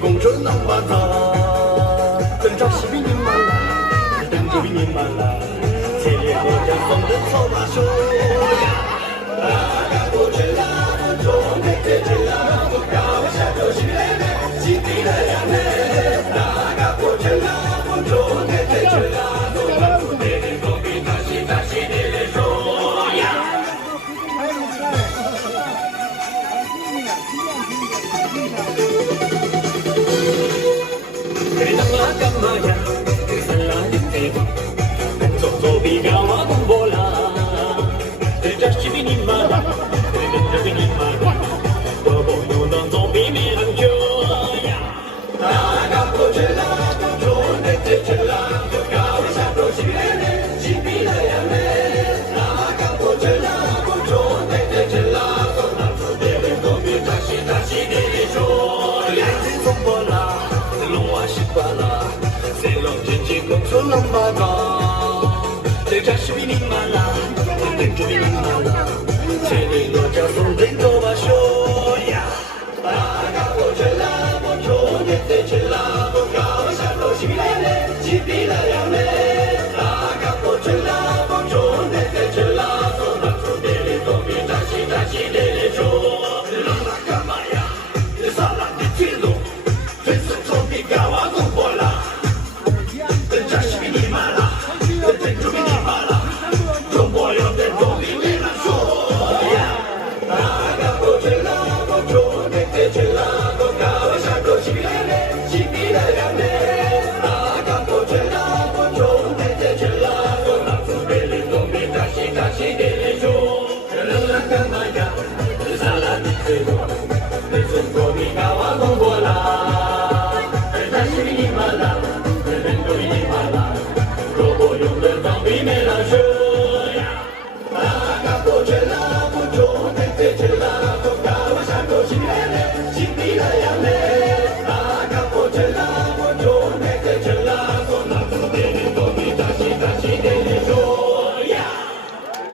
公主能把她等着西比你妈啦，等着比你妈啦，千里河家风的草马说呀，大家不知啦，不中没得知啦，不高下头是嘞嘞，西比了呀嘞，大家不知啦，不中没得知啦，不高不得的不比他西的嘞说呀。Gamaya, salah ditewa, so bigawa bola, just bini mala, bini mala, bobo no zombie mirang joya. Naga pojela, pojone techela, gawa sa prosile, jibila yame. Naga pojela, pojone techela, na debe dobi tashi dele joya. Zombola, loa shibala. 公主能把她，这扎是比你妈啦，等着比你妈啦，千里落家。